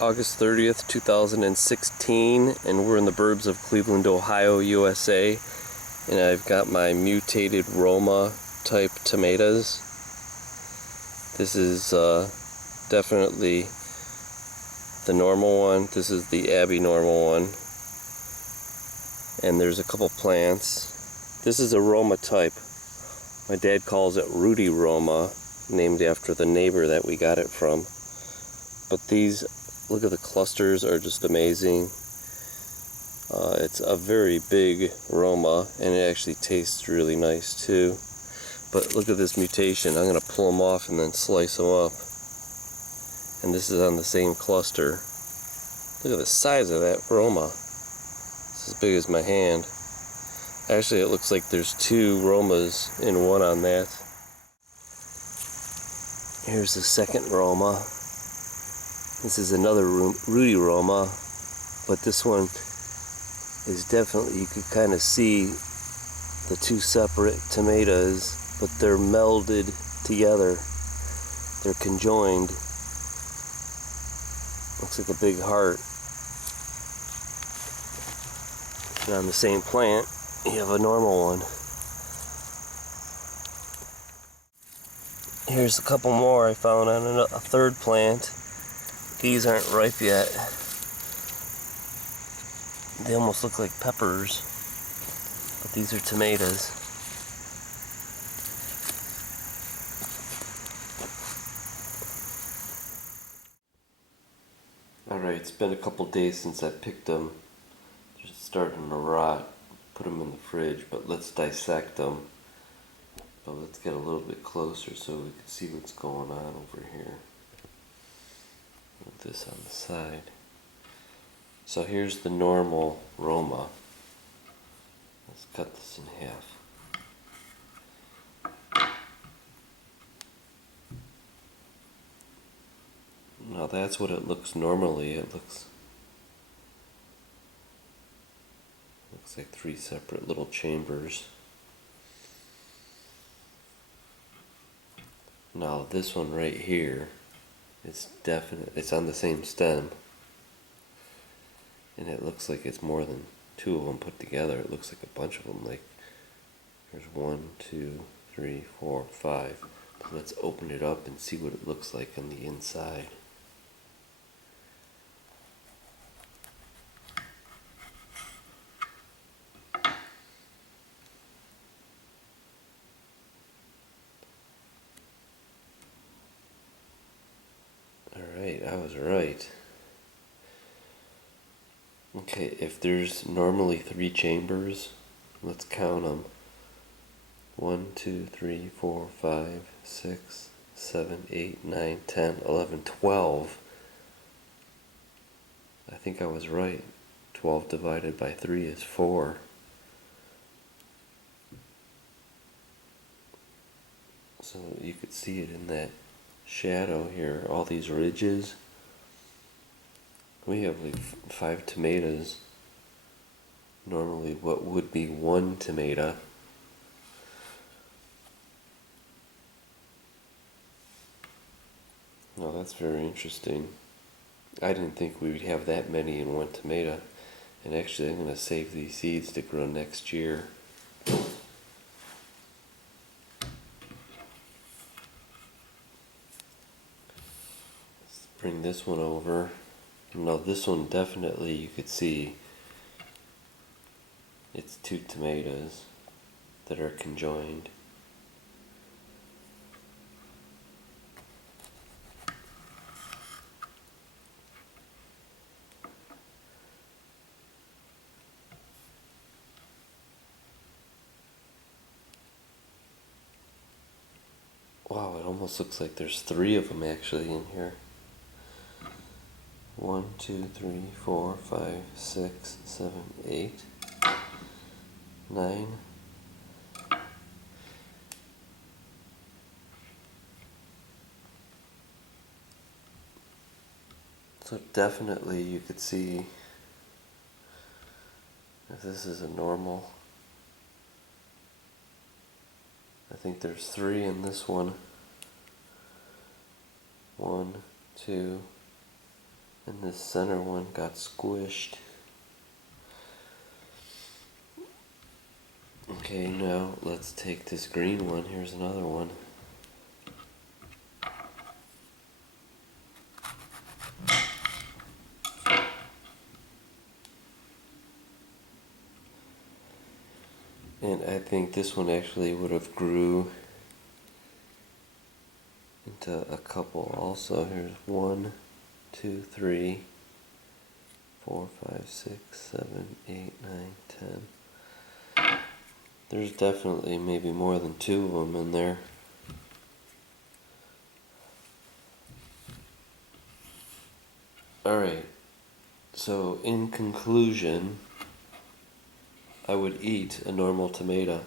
August 30th, 2016, and we're in the burbs of Cleveland, Ohio, USA, and I've got my Mutated Roma type tomatoes. This is definitely the normal one. This is the abnormal one, and there's a couple plants. This is a Roma type. My dad calls it Rudy Roma, named after the neighbor that we got it from. But these, look at the clusters, are just amazing. It's a very big Roma, and it actually tastes really nice too. But look at this mutation. I'm going to pull them off and then slice them up. And this is on the same cluster. Look at the size of that Roma. It's as big as my hand. Actually, it looks like there's two Romas in one on that. Here's the second Roma. This is another Rudy Roma, but this one is definitely, you could kind of see the two separate tomatoes, but they're melded together. They're conjoined. Looks like a big heart. And on the same plant, you have a normal one. Here's a couple more I found on a third plant. These aren't ripe yet. They almost look like peppers, but these are tomatoes. Alright, it's been a couple days since I picked them. They're starting to rot. Put them in the fridge, but let's dissect them. But let's get a little bit closer so we can see what's going on over here. Put this on the side. So here's the normal Roma. Let's cut this in half. Now that's what it looks normally. It looks like three separate little chambers. Now this one right here, it's on the same stem, and it looks like it's more than two of them put together. It looks like a bunch of them. Like there's 1, 2, 3, 4, 5. So let's open it up and see what it looks like on the inside. Alright, I was right. Okay, if there's normally 3 chambers, let's count them. 1, 2, 3, 4, 5, 6, 7, 8, 9, 10, 11, 12. I think I was right. 12 divided by 3 is 4. So you could see it in that shadow here, all these ridges. We have like 5 tomatoes. Normally what would be 1 tomato. Well, that's very interesting. I didn't think we would have that many in 1 tomato. And actually I'm going to save these seeds to grow next year. Let's bring this one over. Now this one definitely, you could see it's 2 tomatoes that are conjoined. Wow, it almost looks like there's 3 of them actually in here. 1, 2, 3, 4, 5, 6, 7, 8, 9. So definitely you could see if this is a normal. I think there's 3 in this one. 1, 2, And this center one got squished. Okay, now let's take this green one. Here's another one. And I think this one actually would have grew into a couple also. Here's 1, 2, 3, 4, 5, 6, 7, 8, 9, 10. There's definitely maybe more than 2 of them in there. Alright, so in conclusion, I would eat a normal tomato.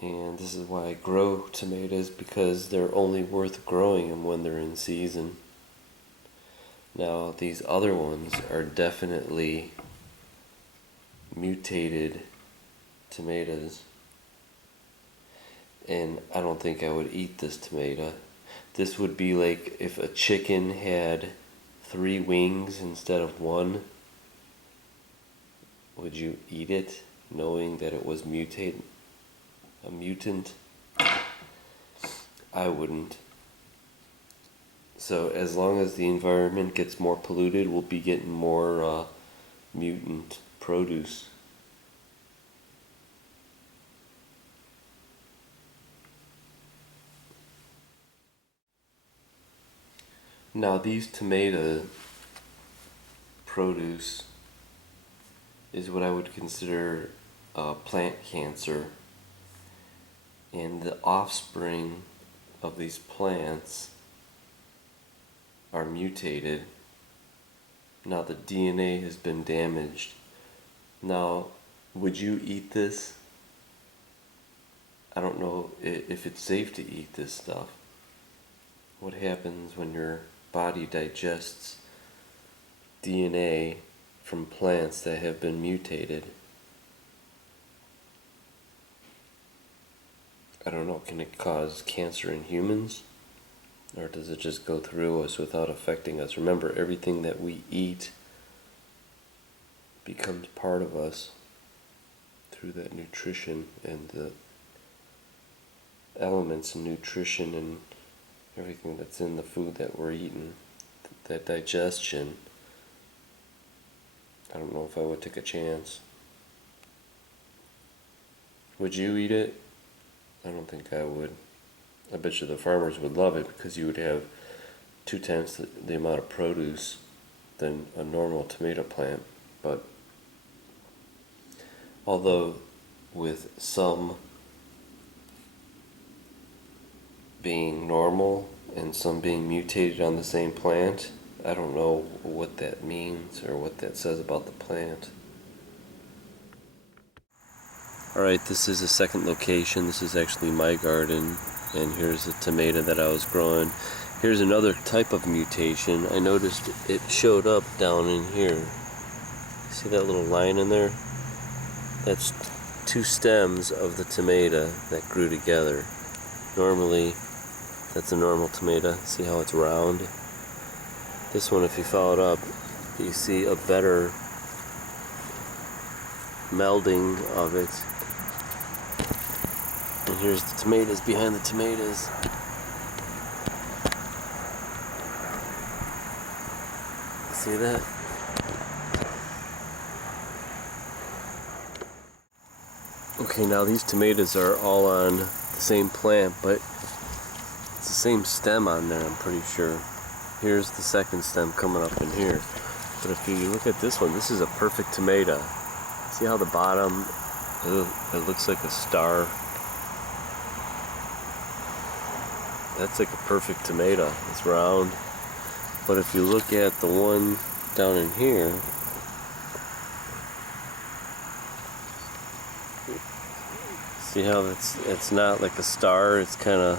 And this is why I grow tomatoes, because they're only worth growing them when they're in season. Now, these other ones are definitely mutated tomatoes. And I don't think I would eat this tomato. This would be like if a chicken had 3 wings instead of 1. Would you eat it knowing that it was mutated? A mutant? I wouldn't. So as long as the environment gets more polluted, we'll be getting more mutant produce. Now these tomato produce is what I would consider plant cancer. And the offspring of these plants are mutated. Now the DNA has been damaged. Now, would you eat this? I don't know if it's safe to eat this stuff. What happens when your body digests DNA from plants that have been mutated? I don't know, can it cause cancer in humans? Or does it just go through us without affecting us? Remember, everything that we eat becomes part of us through that nutrition and the elements and nutrition and everything that's in the food that we're eating. That digestion, I don't know if I would take a chance. Would you eat it? I don't think I would. I bet you the farmers would love it, because you would have 2 times the amount of produce than a normal tomato plant. But although with some being normal and some being mutated on the same plant, I don't know what that means or what that says about the plant. Alright, this is a second location. This is actually my garden, and here's a tomato that I was growing. Here's another type of mutation. I noticed it showed up down in here. See that little line in there? That's 2 stems of the tomato that grew together. Normally, that's a normal tomato. See how it's round? This one, if you follow it up, you see a better melding of it. And here's the tomatoes behind the tomatoes. See that? Okay, now these tomatoes are all on the same plant, but it's the same stem on there, I'm pretty sure. Here's the second stem coming up in here. But if you look at this one, this is a perfect tomato. See how the bottom, it looks like a star? That's like a perfect tomato. It's round. But if you look at the one down in here, see how it's not like a star, it's kind of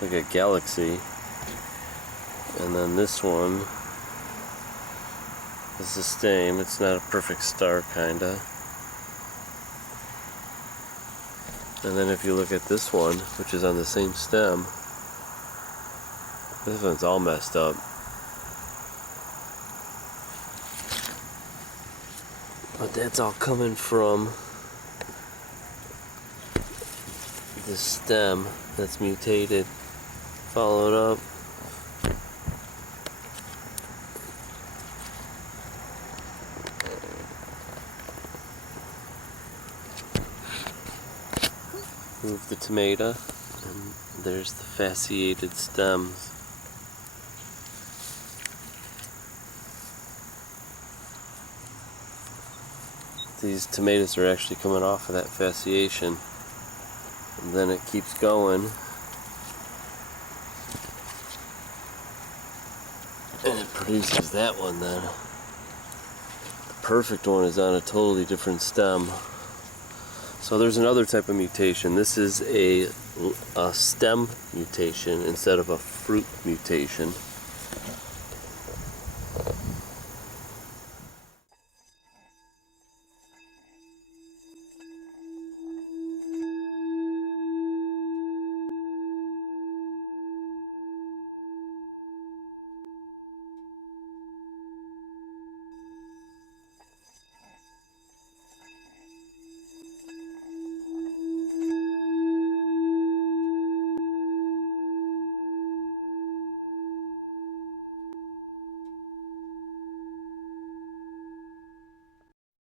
like a galaxy. And then this one is the same. It's not a perfect star, kinda. And then if you look at this one, which is on the same stem, this one's all messed up. But that's all coming from the stem that's mutated. Follow it up. Move the tomato, and there's the fasciated stems. These tomatoes are actually coming off of that fasciation, and then it keeps going, and it produces that one then. The perfect one is on a totally different stem. So there's another type of mutation. This is a stem mutation instead of a fruit mutation.